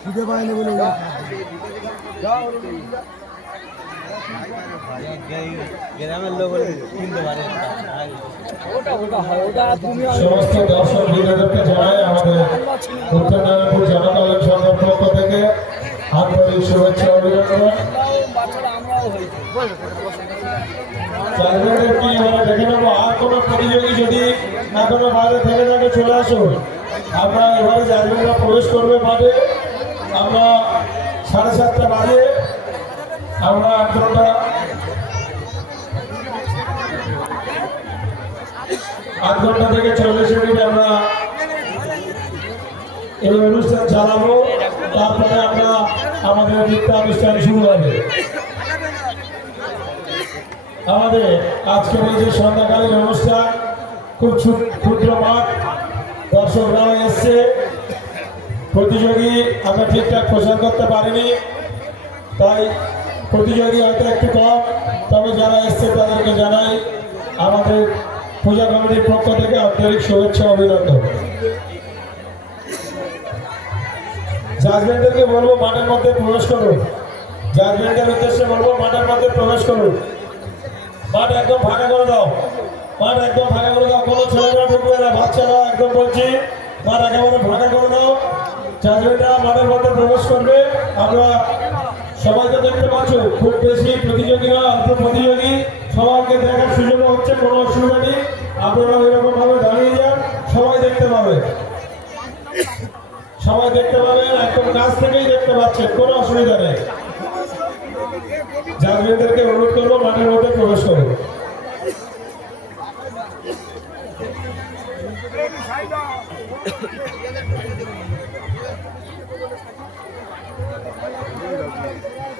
খুঁজে পায়নি বলে গ্রামের লোক কিনতে পারে সমস্ত দর্শক বৃন্দদেরকে জানাই আমাদের উত্তর দিনাজপুর জনকল্যাণ সংঘের পক্ষ থেকে আন্তরিক শুভেচ্ছা অভিনন্দন। চারজনদেরকে আমরা দেখে নেবো, আর কোনো প্রতিযোগী যদি এখনো বাইরে থেকে থাকে চলে আসুন। আমরা এবারে জাজমেন্টরা প্রবেশ করবে মাঠে। আমরা 7:30 বাজে আমরা 8 ঘন্টা থেকে 40 মিনিট আমরা এই অনুষ্ঠান চালাবো। তারপরে আমরা আমাদের নৃত্যানুষ্ঠান শুরু হবে। আমাদের আজকের এই যে সন্ধ্যাকালীন অনুষ্ঠান খুব ক্ষুদ্র মাঠ, দর্শকরাও এসছে। প্রতিযোগী আমরা ঠিকঠাক প্রচার করতে পারিনি, তাই প্রতিযোগী হয়তো একটু কম, তবে যারা এসছে তাদেরকে জানাই আমাদের পূজা কমিটির পক্ষ থেকে আন্তরিক শুভেচ্ছা অভিনন্দন। জাজমেন্টদেরকে বলবো মাঠের মধ্যে প্রবেশ করুন। জাজমেন্টের উদ্দেশ্যে বলবো মাঠের মধ্যে প্রবেশ করুন। মাঠ একদম ফাঁকা করে দাও, মাঠ একদম ফাঁকা করে দাও। কোনো ছেলেরা ঢুকবে না, বাচ্চারা একদম বলছি মাঠ একেবারে ফাঁকা করে দাও। জাজমেন্টরা মাঠের মধ্যে প্রবেশ করবে। আমরা সবাইকে দেখতে পাচ্ছ, খুব বেশি প্রতিযোগী নয়, অল্প প্রতিযোগী। সবাইকে দেখার সুযোগ হচ্ছে, কোনো অসুবিধা নেই। আপনারা ওইরকম ভাবে দাঁড়িয়ে যান, সবাই দেখতে পাবে, সবাই দেখতে পাবেন, একদম কাছ থেকেই দেখতে পাচ্ছেন, কোনো অসুবিধা নেই। জাজমেন্টদেরকে অনুরোধ করবো মাঠের মধ্যে প্রবেশ করুন।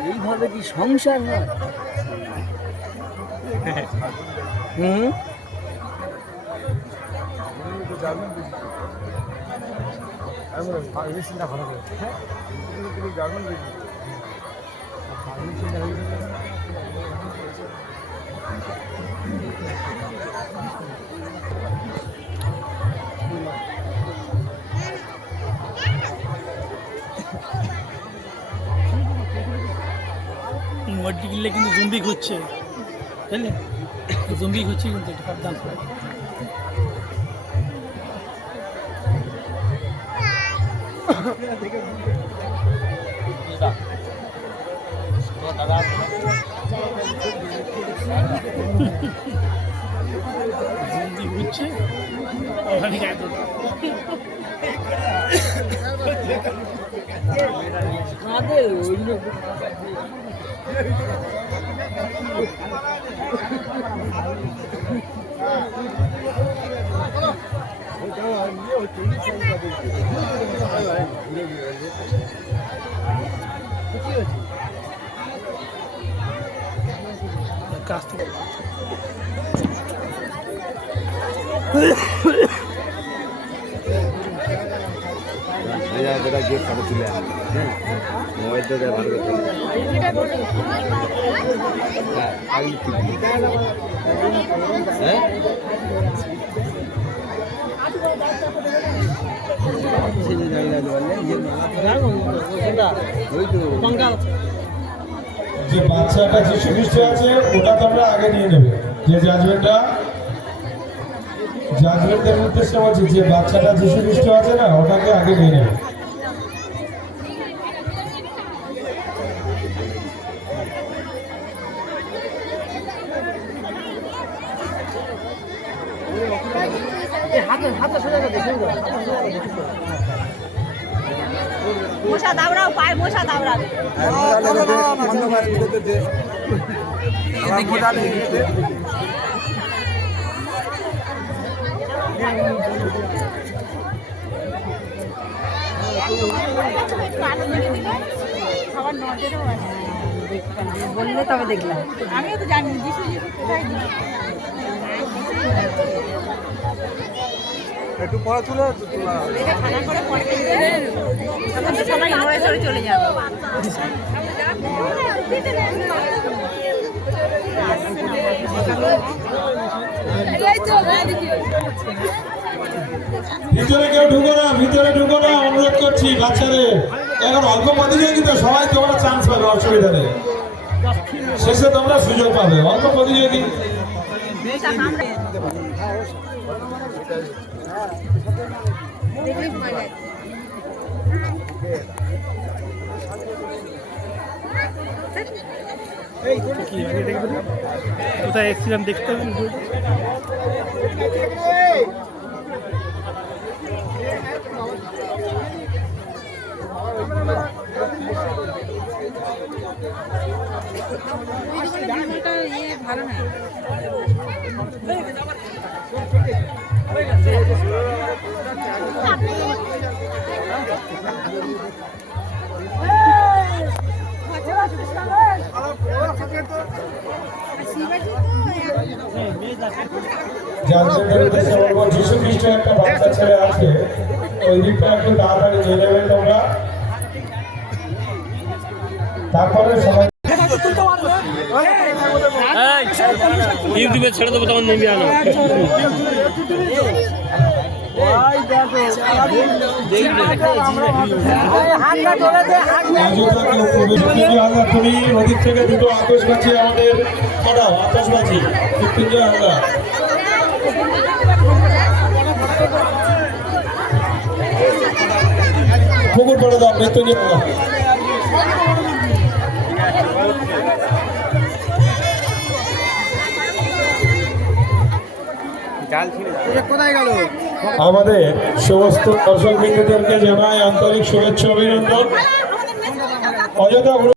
এইভাবে কি সংসার হয়? মড্ডি কিনলে কিন্তু জুম্বি ঘুরছে, বুঝলি? জুম্বি ঘুরছে কিন্তু সাবধান। জুম্বি ঘুরছে ওখানে কাজ থেকে গিয়ে ফটো তুলে মোবাইলটা ভালো যে বাচ্চাটা যিশু খ্রিস্ট আছে ওটা তোমরা আগে নিয়ে নেবে। যে জাজমেন্টের উদ্দেশ্যে বলছি, যে বাচ্চাটা যিশু খ্রিস্ট আছে না, ওটাকে আগে নিয়ে নেবে। মশা দাবড়াও, পায় মশা দাবড়াও। বললে তবে দেখলাম। আমিও তো জানি যিশু যিশু কোথায় একটু পরে তুলে খানা করে পরে সবাই নড়ে চড়ে চলে যাবে। ভিতরে কেউ ঢুকো না, ভিতরে ঢুকো না, অনুরোধ করছি বাচ্চাদের, এখন অল্প প্রতিযোগিতা, সবাই তোমরা চান্স পাবে, অসুবিধা নেই, শেষে তোমরা সুযোগ পাবে, অল্প প্রতিযোগী। দেখলে ভয় লাগে। কি আগে দেখবে না? কোথায় এসেছিলাম দেখতে হবে ইয়ে ভালো না। জানতে উদ্দেশ্যে বলবো, যীশু খ্রিস্ট একটা বাচ্চা ছেলে আছে, ওই দিকটা একটু তাড়াতাড়ি নিয়ে নেবেন তোমরা, তারপরে সবাই ইউটিউবে ছেড়ে দেবো, তখন নেমে আনো। তুমি ওদিক থেকে দুটো আতশবাজি আমাদের পাঠাও, আতশবাজি মৃত্যুঞ্জয় হালদার। পুকুর পড়ে দাও মৃত্যুঞ্জয় হালদার। আমাদের সমস্ত দর্শক বৃন্দদেরকে জানাই আন্তরিক শুভেচ্ছা অভিনন্দন। অযোধ্যা